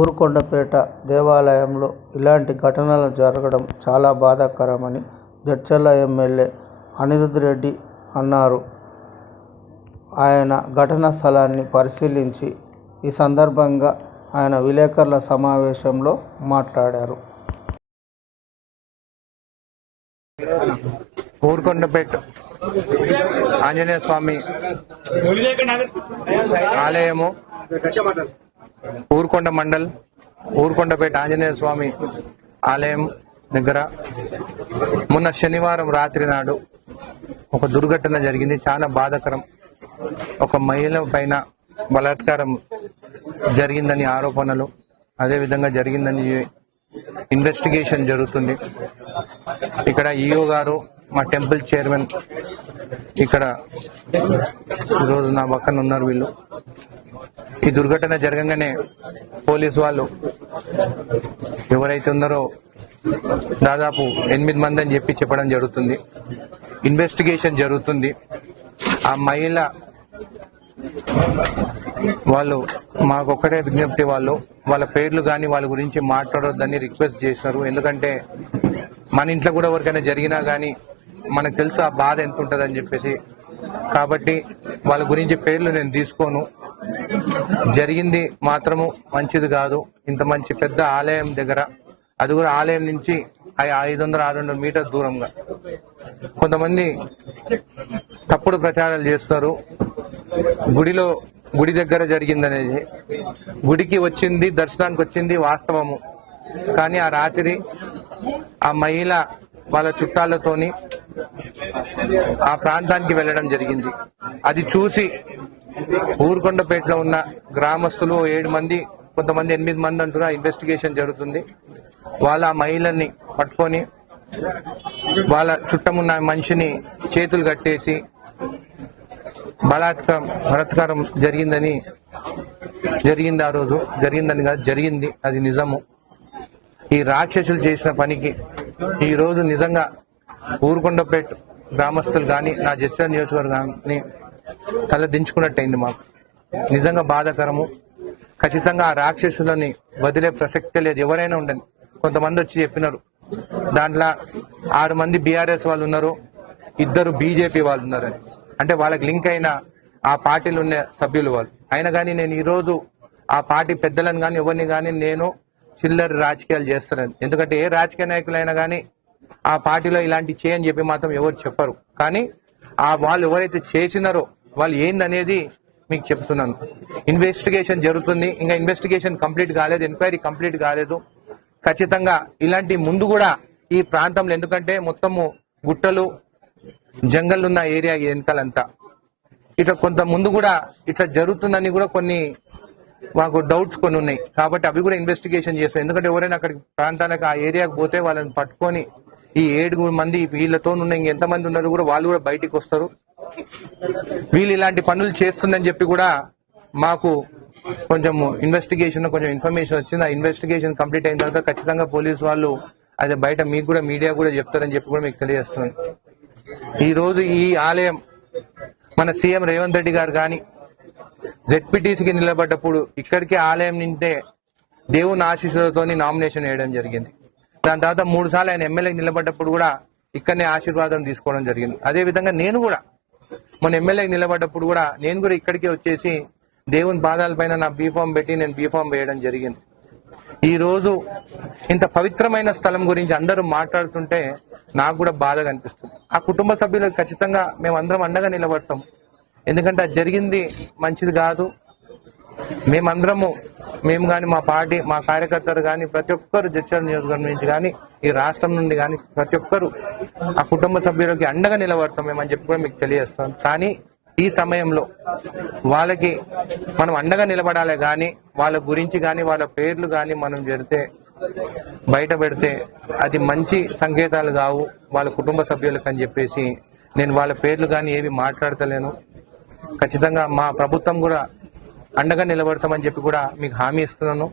ఊరుకొండపేట దేవాలయంలో ఇలాంటి ఘటనలు జరగడం చాలా బాధాకరమని జడ్చర్ల ఎమ్మెల్యే అనిరుద్ రెడ్డి అన్నారు. ఆయన ఘటనా స్థలాన్ని పరిశీలించి ఈ సందర్భంగా ఆయన విలేకరుల సమావేశంలో మాట్లాడారు. ఊరుకొండపేట ఆంజనేయ స్వామి ఆలయము ఊరుకొండ మండల్ ఊరుకొండపేట ఆంజనేయ స్వామి ఆలయం దగ్గర మొన్న శనివారం రాత్రి నాడు ఒక దుర్ఘటన జరిగింది. చాలా బాధాకరం. ఒక మహిళ పైన బలాత్కారం జరిగిందని ఆరోపణలు అదేవిధంగా జరిగిందని ఇన్వెస్టిగేషన్ జరుగుతుంది. ఇక్కడ ఈఓ గారు మా టెంపుల్ చైర్మన్ ఇక్కడ ఈరోజు నా పక్కన ఉన్నారు వీళ్ళు. ఈ దుర్ఘటన జరగంగానే పోలీసు వాళ్ళు ఎవరైతే ఉన్నారో దాదాపు ఎనిమిది మంది అని చెప్పి చెప్పడం జరుగుతుంది. ఇన్వెస్టిగేషన్ జరుగుతుంది. ఆ మహిళ వాళ్ళు మాకొక్కటే విజ్ఞప్తి వాళ్ళు వాళ్ళ పేర్లు కానీ వాళ్ళ గురించి మాట్లాడొద్దని రిక్వెస్ట్ చేశారు. ఎందుకంటే మన ఇంట్లో కూడా ఎవరికైనా జరిగినా కానీ మనకు తెలుసు ఆ బాధ ఎంత ఉంటుందని చెప్పేసి. కాబట్టి వాళ్ళ గురించి పేర్లు నేను తీసుకోను. జరిగింది మాత్రము మంచిది కాదు. ఇంత మంచి పెద్ద ఆలయం దగ్గర అది కూడా ఆలయం నుంచి ఐ- ఐదు వందల ఆరు వందల మీటర్ దూరంగా. కొంతమంది తప్పుడు ప్రచారాలు చేస్తున్నారు. గుడిలో గుడి దగ్గర జరిగిందనేది. గుడికి వచ్చింది దర్శనానికి వచ్చింది వాస్తవము. కానీ ఆ రాత్రి ఆ మహిళ వాళ్ళ చుట్టాలతోని ఆ ప్రాంతానికి వెళ్ళడం జరిగింది. అది చూసి ఊరుకొండపేటలో ఉన్న గ్రామస్తులు ఏడు మంది కొంతమంది ఎనిమిది మంది అంటున్నా ఇన్వెస్టిగేషన్ జరుగుతుంది. వాళ్ళ ఆ మహిళల్ని పట్టుకొని వాళ్ళ చుట్టమున్న మనిషిని చేతులు కట్టేసి బలాత్కారం బలాత్కారం జరిగిందని జరిగింది ఆ రోజు జరిగిందని కాదు జరిగింది అది నిజము. ఈ రాక్షసులు చేసిన పనికి ఈ రోజు నిజంగా ఊరుకొండపేట గ్రామస్తులు కానీ నా జస్టర్ నియోజకవర్గాన్ని తల దించుకున్నట్టయింది మాకు. నిజంగా బాధాకరము. ఖచ్చితంగా ఆ రాక్షసులని వదిలే ప్రసక్తే లేదు. ఎవరైనా ఉండండి. కొంతమంది వచ్చి చెప్పినారు. దాంట్లో ఆరు మంది బీఆర్ఎస్ వాళ్ళు ఉన్నారు. ఇద్దరు బీజేపీ వాళ్ళు ఉన్నారని. అంటే వాళ్ళకి లింక్ అయిన ఆ పార్టీలు ఉన్న సభ్యులు వాళ్ళు. అయినా కానీ నేను ఈరోజు ఆ పార్టీ పెద్దలను కానీ ఎవరిని కానీ నేను చిల్లర రాజకీయాలు చేస్తున్నాను ఎందుకంటే ఏ రాజకీయ నాయకులైనా కానీ ఆ పార్టీలో ఇలాంటి చేయని చెప్పి మాత్రం ఎవరు చెప్పరు. కానీ ఆ వాళ్ళు ఎవరైతే చేసినారో వాళ్ళు ఏందనేది మీకు చెప్తున్నాను. ఇన్వెస్టిగేషన్ జరుగుతుంది. ఇంకా ఇన్వెస్టిగేషన్ కంప్లీట్ కాలేదు. ఎంక్వైరీ కంప్లీట్ కాలేదు. ఖచ్చితంగా ఇలాంటి ముందు కూడా ఈ ప్రాంతంలో ఎందుకంటే మొత్తము గుట్టలు జంగల్ ఉన్న ఏరియా వెనకాలంతా. ఇట్లా కొంత ముందు కూడా ఇట్లా జరుగుతుందని కూడా కొన్ని మాకు డౌట్స్ కొన్ని ఉన్నాయి. కాబట్టి అవి కూడా ఇన్వెస్టిగేషన్ చేస్తాం. ఎందుకంటే ఎవరైనా అక్కడికి ప్రాంతాలకు ఆ ఏరియాకి పోతే వాళ్ళని పట్టుకొని ఈ ఏడుగురు మంది వీళ్ళతో ఉన్న ఇంకెంతమంది ఉన్నారు కూడా వాళ్ళు కూడా బయటికి వస్తారు. వీళ్ళు ఇలాంటి పనులు చేస్తుందని చెప్పి కూడా మాకు కొంచెం ఇన్వెస్టిగేషన్ కొంచెం ఇన్ఫర్మేషన్ వచ్చింది. ఆ ఇన్వెస్టిగేషన్ కంప్లీట్ అయిన తర్వాత ఖచ్చితంగా పోలీసు వాళ్ళు అదే బయట మీకు కూడా మీడియా కూడా చెప్తారని చెప్పి కూడా మీకు తెలియజేస్తున్నాను. ఈ రోజు ఈ ఆలయం మన సీఎం రేవంత్ రెడ్డి గారు కానీ జెడ్పీటీసీకి నిలబడ్డప్పుడు ఇక్కడికి ఆలయం నింటే దేవుని ఆశీస్సులతో నామినేషన్ వేయడం జరిగింది. దాని తర్వాత మూడు సార్లు ఆయన ఎమ్మెల్యే నిలబడ్డప్పుడు కూడా ఇక్కడనే ఆశీర్వాదం తీసుకోవడం జరిగింది. అదే విధంగా నేను కూడా మన ఎమ్మెల్యే నిలబడ్డప్పుడు కూడా నేను కూడా ఇక్కడికే వచ్చేసి దేవుని పాదాలపైన నా బీఫామ్ పెట్టి నేను బీఫామ్ వేయడం జరిగింది. ఈ రోజు ఇంత పవిత్రమైన స్థలం గురించి అందరూ మాట్లాడుతుంటే నాకు కూడా బాధగా అనిపిస్తుంది ఆ కుటుంబ సభ్యులకు ఖచ్చితంగా మేము అందరం అండగా నిలబడతాం. ఎందుకంటే అది జరిగింది మంచిది కాదు. మేమందరము మేము కానీ మా పార్టీ మా కార్యకర్తలు కానీ ప్రతి ఒక్కరు జడ్చర్ నియోజకవర్గం నుంచి కానీ ఈ రాష్ట్రం నుండి కానీ ప్రతి ఒక్కరు ఆ కుటుంబ సభ్యులకి అండగా నిలబడతాం మేమని చెప్పి కూడా మీకు తెలియజేస్తాం. కానీ ఈ సమయంలో వాళ్ళకి మనం అండగా నిలబడాలి కానీ వాళ్ళ గురించి కానీ వాళ్ళ పేర్లు కానీ మనం జరితే బయట పెడితే అది మంచి సంకేతాలు కావు వాళ్ళ కుటుంబ సభ్యులకు అని చెప్పేసి నేను వాళ్ళ పేర్లు కానీ ఏవి మాట్లాడతలేను. ఖచ్చితంగా మా ప్రభుత్వం కూడా అండగా నిలబడతామని చెప్పి కూడా మీకు హామీ ఇస్తున్నాను.